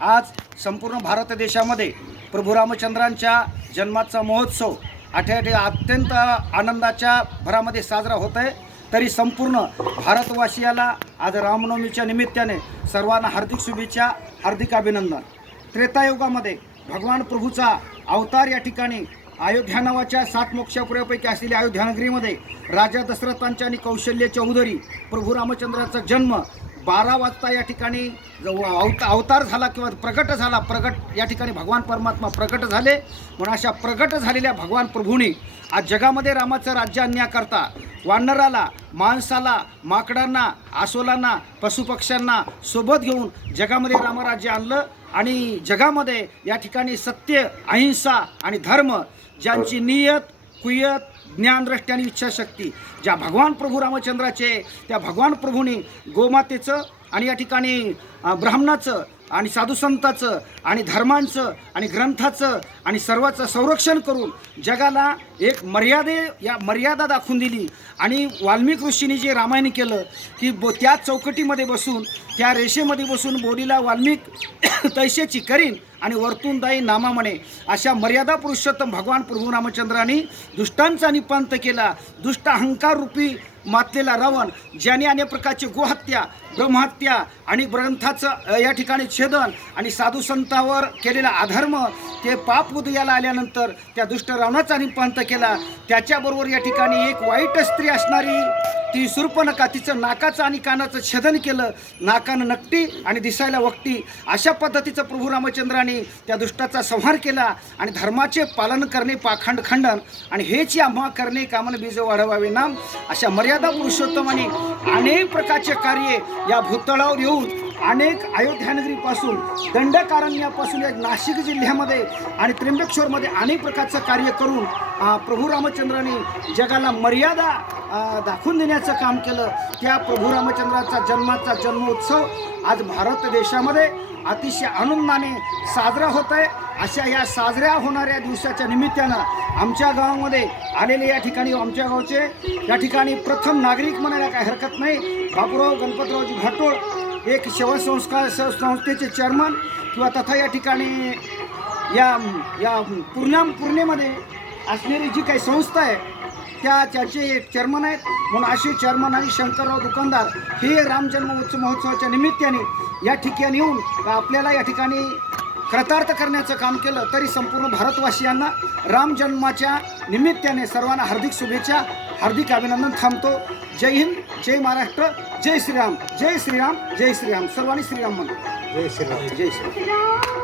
आज संपूर्ण भारत देशामध्ये प्रभू रामचंद्रांच्या जन्माचा महोत्सव अत्यंत आनंदाच्या भरामध्ये साजरा होत आहे। तरी संपूर्ण भारतवासियाला आज रामनवमीच्या निमित्ताने सर्वांना हार्दिक शुभेच्छा, हार्दिक अभिनंदन। त्रेतायुगामध्ये भगवान प्रभूचा अवतार या ठिकाणी अयोध्या नावाच्या 7 मोक्षापुऱ्यापैकी असलेल्या अयोध्या नगरीमध्ये राजा दशरथांच्या आणि कौशल्याच्या उदरी प्रभू रामचंद्राचा जन्म 12 वाजता या ठिकाणी अवतार झाला किंवा प्रगट या ठिकाणी भगवान परमात्मा प्रगट झाले। म्हणून अशा प्रगट झालेल्या भगवान प्रभूंनी आज जगामध्ये रामाचं राज्य आणण्याकरता वानराला, माणसाला, माकडांना, आसोलांना, पशुपक्ष्यांना सोबत घेऊन जगामध्ये रामराज्य आणलं आणि जगामध्ये या ठिकाणी सत्य, अहिंसा आणि धर्म ज्यांची नियत, कुयत, ज्ञानदृष्टी आणि इच्छाशक्ती ज्या भगवान प्रभू रामचंद्राचे, त्या भगवान प्रभूंनी गोमातेचं आणि या ठिकाणी ब्राह्मणाचं आणि साधुसंताचं आणि धर्मांचं आणि ग्रंथाचं आणि सर्वाचं संरक्षण करून जगाला एक मर्यादा दाखवून दिली। आणि वाल्मिक ऋषींनी जे रामायण केलं की त्या चौकटीमध्ये बसून, त्या रेषेमध्ये बसून बोलीला वाल्मिक तैसेची करीन आणि वरतून दाई नामा म्हणे, अशा मर्यादा पुरुषोत्तम भगवान प्रभू रामचंद्रांनी दुष्टांचा निपांत केला। दुष्ट अहंकार रूपी मातलेला रावण ज्याने अनेक प्रकारची गोहत्या, ब्रह्महत्या आणि ग्रंथाचं या ठिकाणी छेदन आणि साधुसंतावर केलेला अधर्म, ते पाप उदयाला आल्यानंतर त्या दुष्ट रावणाचा निपांत केला। त्याच्याबरोबर या ठिकाणी एक वाईट स्त्री असणारी ती शूर्पणखा, तिचं नाकाचं आणि कानाचं छेदन केलं, नाकानं नकटी आणि दिसायला वक्टी, अशा पद्धतीचं प्रभू रामचंद्राने त्या दुष्टाचा संहार केला। आणि धर्माचे पालन करणे पाखंड खंडन आणि हेच आम्हा करणे कामन बीज वाढवावे नाम, अशा मर्यादा पुरुषोत्तमाने अनेक प्रकारचे कार्य या भूतळावर येऊन अनेक अयोध्यानगरीपासून दंडकारण्यापासून एक नाशिक जिल्ह्यामध्ये आणि त्र्यंबकेश्वरमध्ये अनेक प्रकारचं कार्य करून प्रभू रामचंद्राने जगाला मर्यादा दाखवून देण्याचं काम केलं। त्या प्रभू रामचंद्राचा जन्मोत्सव आज भारत देशामध्ये अतिशय आनंदाने साजरा होत आहे। अशा या साजऱ्या होणाऱ्या दिवसाच्या निमित्तानं आमच्या गावामध्ये आलेले या ठिकाणी आमच्या गावचे या ठिकाणी प्रथम नागरिक म्हणायला काही हरकत नाही, बापूराव गणपतरावजी घाटोळ एक सेवासंस्कार संस्थेचे चेअरमन किंवा तथा या ठिकाणी या पूर्णेमध्ये असणारी जी काही संस्था आहे त्याचे चेअरमन आहेत। म्हणून असे चेअरमन आणि शंकरराव दुकानदार हे राम जन्म महोत्सवाच्या निमित्ताने या ठिकाणी येऊन आपल्याला या ठिकाणी कृतार्थ करण्याचं काम केलं। तरी संपूर्ण भारतवासियांना राम जन्माच्या निमित्ताने सर्वांना हार्दिक शुभेच्छा, हार्दिक अभिनंदन। थांबतो। जय हिंद, जय महाराष्ट्र, जय श्रीराम, जय श्रीराम, जय श्रीराम। सर्वांनी श्रीराम म्हणा। जय श्रीराम, जय श्रीराम।